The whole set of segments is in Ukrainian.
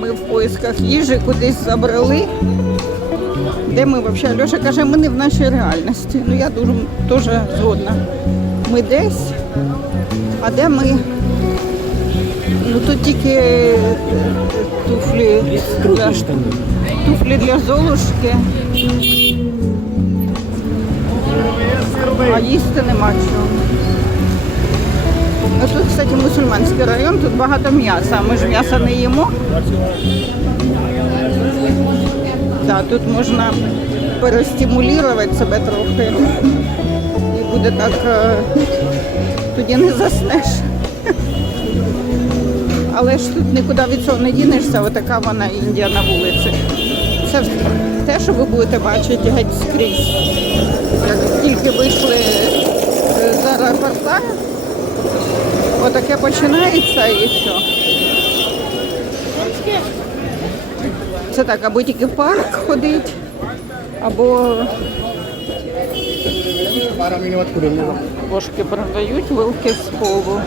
Ми в поисках їжі кудись забрели. Де ми взагалі? Льоша каже, ми не в нашій реальності. Ну я дуже теж згодна. Ми десь, а де ми? Ну тут тільки е, туфлі для, туфлі для Золушки. А їсти нема чого. Ну, тут, кстати, мусульманський район, тут багато м'яса. Ми ж м'яса не їмо. Да, тут можна перестимулювати себе трохи. І буде так, е, тоді не заснеш. Але ж тут нікуди від цього не дінешся, отака вона Індія на вулиці. Це те, що ви будете бачити геть скрізь. Як тільки вийшли е, з аеропорта, отаке починається і все. Це так, або тільки в парк ходить, або ложки продають, вилки з полу.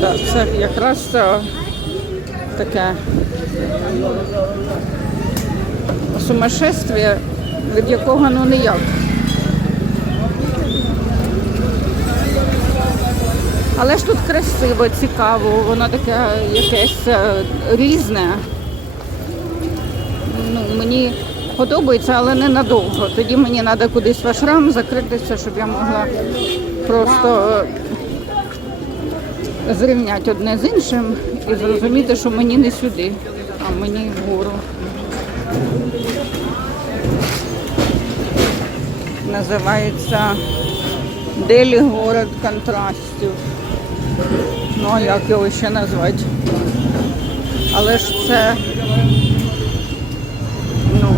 Да, це якраз е, таке сумасшествие, від якого ну ніяк. Але ж тут красиво, цікаво, воно таке якесь е, різне. Ну, мені подобається, але не надовго. Тоді мені треба кудись в ашрам закритися, щоб я могла просто е, зрівняти одне з іншим і зрозуміти, що мені не сюди, а мені вгору. Називається Делі город контрастів. Ну, а як його ще назвати? Але ж це, ну,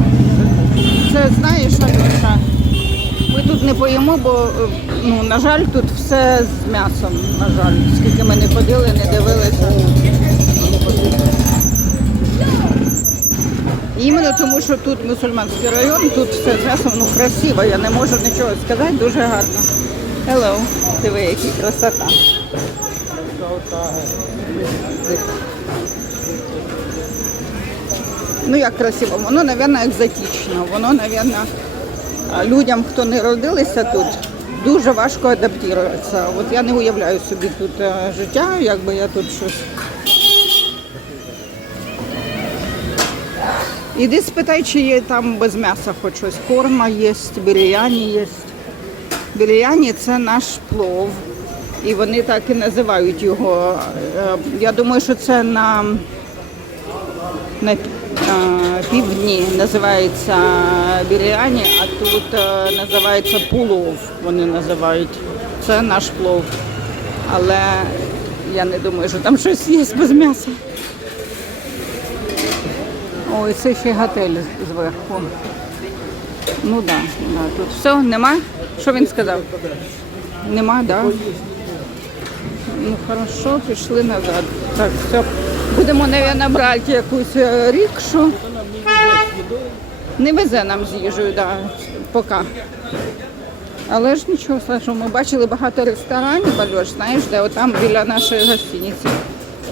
це знаєш, Алюша, ми тут не поїмо, бо, ну, на жаль, тут все з м'ясом, на жаль. Скільки ми не ходили, не дивилися. Іменно тому, що тут мусульманський район, тут все з м'ясом, ну красиво, я не можу нічого сказати, дуже гарно. Hello, диви, який красота. Ну як красиво, воно, мабуть, екзотично. Воно, мабуть, людям, хто не родилися тут, дуже важко адаптуватися. От я не уявляю собі тут е, життя, якби я тут щось. Іди спитай, чи є там без м'яса хоч щось. Корма є, біріяні є. Біріяні це наш плов. І вони так і називають його. Е, Я думаю, що це на, на півдні називається біріані, а тут е, називається пулов. Вони називають. Це наш плов. Але я не думаю, що там щось є без м'яса. Ой, це ще готель зверху. Ну так, да, да. тут все, нема? Що він сказав? Нема, так? Да? Ну хорошо, пішли назад. Так, все. Будемо, мабуть, брати якусь е, рікшу. Не везе нам з їжею, да, поки. Але ж нічого страшного, ми бачили багато ресторанів, Альош, знаєш, де отам біля нашої гостиниці,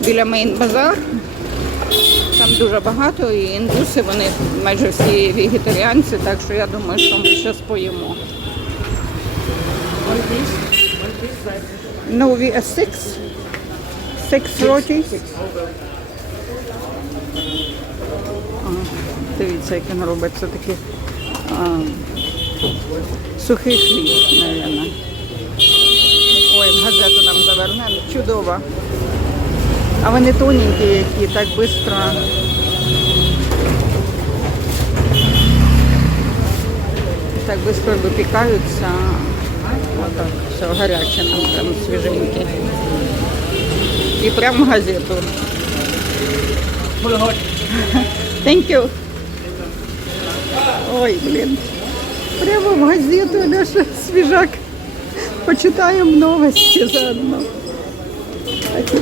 біля мейн базар. Там дуже багато і індуси, вони майже всі вегетаріанці, так що я думаю, що ми зараз поїмо. No, we are six. Дивіться, як він робить. Це такий а, сухий хліб, мабуть. Ой, в газету нам завернемо. Чудово. А вони тоненькі, які так швидко. Так швидко випікаються. Отак, все гаряче нам прям свіженьке. І прямо газету. Thank you. Ой, блін. Прямо в газету наш свіжак почитаємо новості заодно. Так і.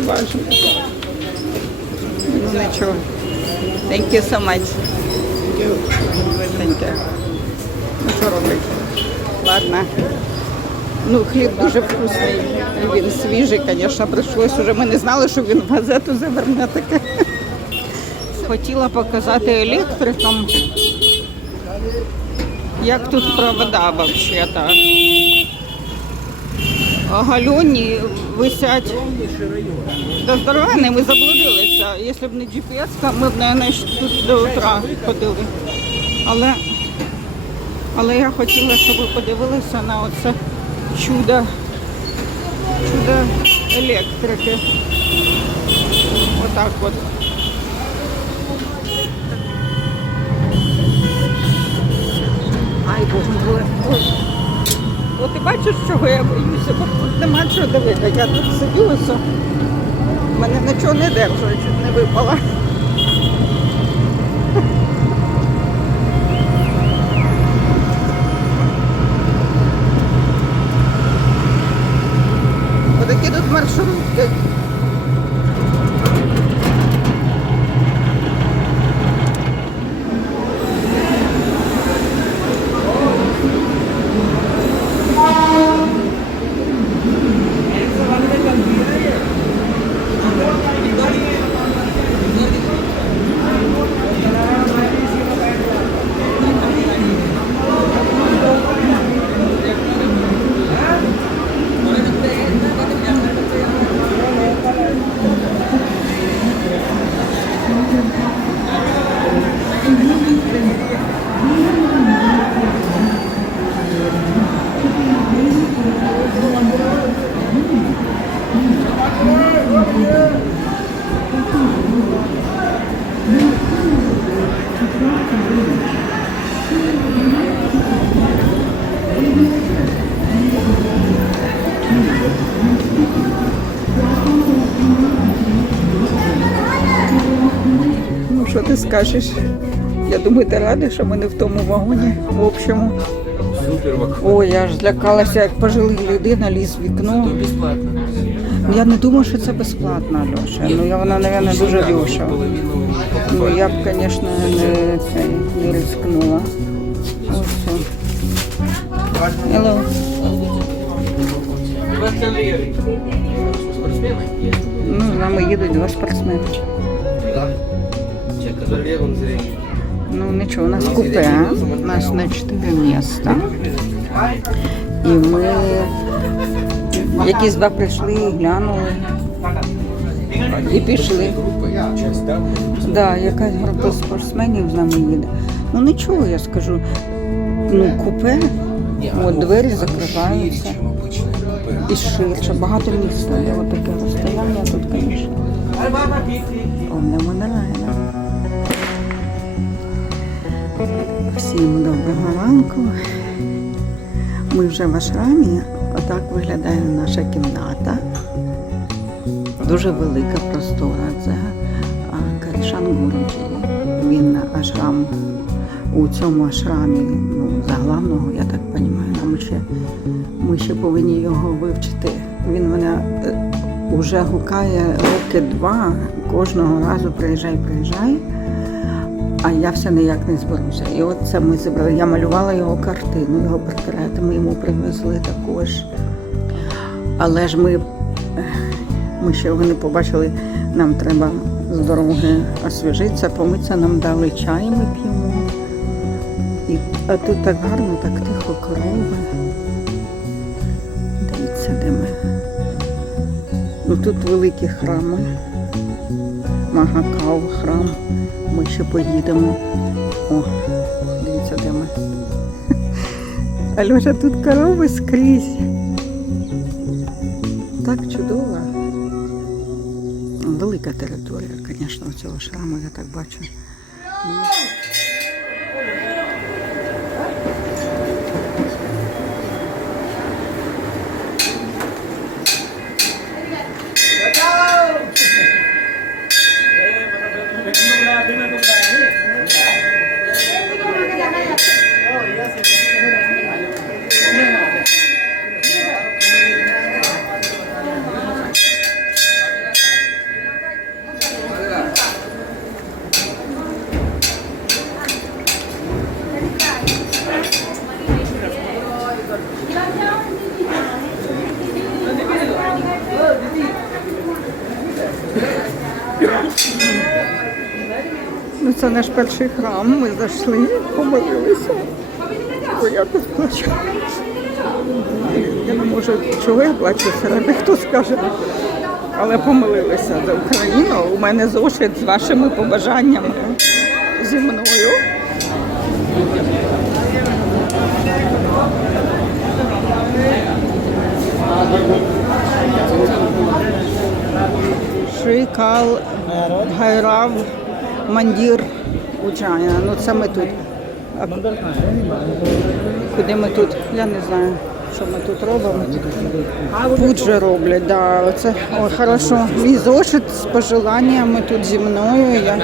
Ну нічого. Thank you so much. Thank you. Ну що робити? Ладно. Ну, хліб дуже вкусний. Він свіжий, звісно, прийшлось уже. Ми не знали, що він в газету заверне таке. Хотіла показати електрикам, як тут провода взагалі-то. Галюні висять до здоровенні, ми заблудилися. Якщо б не GPS, ми б, мабуть, тут до утра ходили. Але, але я хотіла, щоб ви подивилися на оце чудо, чудо електрики. Отак от. Ай, Боже. От ти бачиш, чого я боюся, бо нема чого дивитися. Я тут ось, мене нічого не держить, не випала. Скажеш? Я думаю, ти радий, що ми не в тому вагоні в общому. Супер Ой, я ж злякалася, як пожилий людина, ліз в вікно. бесплатно. Ну, Я не думаю, що це безплатно, Льоша. Ну, я вона, мабуть, дуже дешево. Ну, я б, звісно, не, це, не ризикнула. Ось все. Hello. Спортсмены? Ну, з нами їдуть два спортсмени. Да. Ну нічого, у нас купе, у нас на 4 міста. І ми якісь два прийшли, глянули і пішли. Да, якась група спортсменів з нами їде. Ну нічого, я скажу. Ну, купе, от двері закриваються. І ширше, багато місця. От таке розстояння тут, звісно. Всім доброго ранку. Ми вже в ашрамі. Отак виглядає наша кімната. Дуже велика простора. Це Карішан. Він ашрам у цьому ашрамі, ну, за главного, я так розумію, нам ще, ми ще повинні його вивчити. Він мене е, уже гукає роки два, кожного разу приїжджай, приїжджай. А я все ніяк не зберуся. І от це ми зібрали. Я малювала його картину, його портрети. Ми йому привезли також. Але ж ми, ми ще його не побачили. Нам треба з дороги освіжитися, помитися, нам дали чай, ми п'ємо. І, а тут так гарно, так тихо, корови. Дивіться, де ми. Ну тут великі храми. Магакав храм. Ми ще поїдемо. О, дивіться, де ми. Альоша, тут корови скрізь. Так чудово. Велика територія, звісно, цього шраму, я так бачу. Це наш перший храм. Ми зайшли, помолилися. Ой, якось плачу. Я не можу, чого я плачу серед хто скаже. Але помилилися за Україну. У мене зошит з вашими побажаннями зі мною. Шикал Гайрав Мандір Азербайджані. Ну це ми тут. А Куди ми тут? Я не знаю, що ми тут робимо. Тут же роблять, да. Оце о, хорошо. Мій зошит з пожеланнями тут зі мною. Я...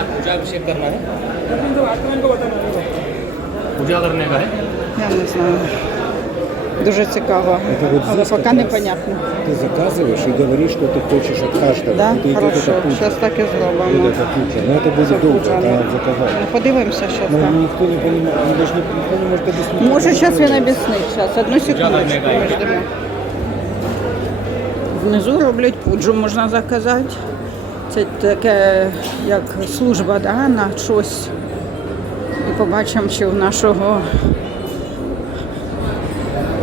Я не знаю. Дуже цікаво. вот Але здесь поки как не раз. понятно. Ты заказываешь и говоришь, что ты хочешь от каждого. Да? Это идет Хорошо. эта путь. Зараз так і Вот зробимо. эта куча. Но это будет долго, Куча, это ну. надо заказать. Ну, Подивимося зараз. Но так. никто не понимает, он даже не, никто не может объяснить. Може, как зараз это він делается. об'яснить. Зараз, одну секундочку ми ждемо. Внизу роблять пуджу, можна заказати. Це таке, як служба да, на щось. І побачимо, чи у нашого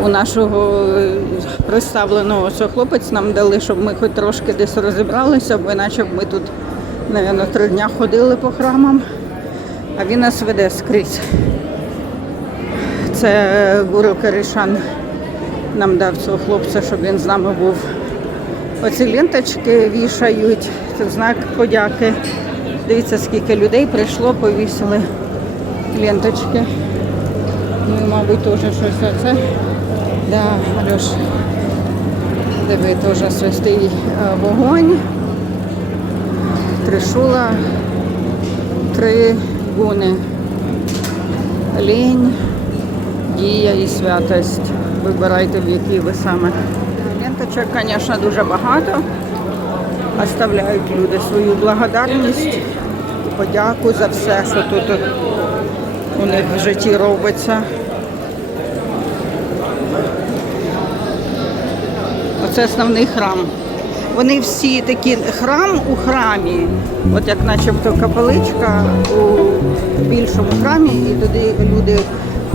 у нашого е, представленого цього хлопець нам дали, щоб ми хоч трошки десь розібралися, бо іначе ми тут, мабуть, три дня ходили по храмам, а він нас веде скрізь. Це Гуру Карішан нам дав цього хлопця, щоб він з нами був. Оці ленточки вішають, це знак подяки. Дивіться, скільки людей прийшло, повісили ленточки. Ну, мабуть, теж щось оце. Да, Альош, диви, теж свистий е, вогонь. Тришула, три гуни. Лінь, дія і святость. Вибирайте, в якій ви саме. Ленточок, звісно, дуже багато. Оставляють люди свою благодарність, подяку за все, що тут у них в житті робиться. Оце основний храм. Вони всі такі храм у храмі, от як начебто капеличка у більшому храмі, і туди люди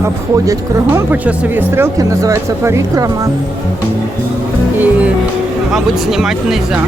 обходять кругом по часовій стрілки, називається парікрама. І, мабуть, знімати не можна.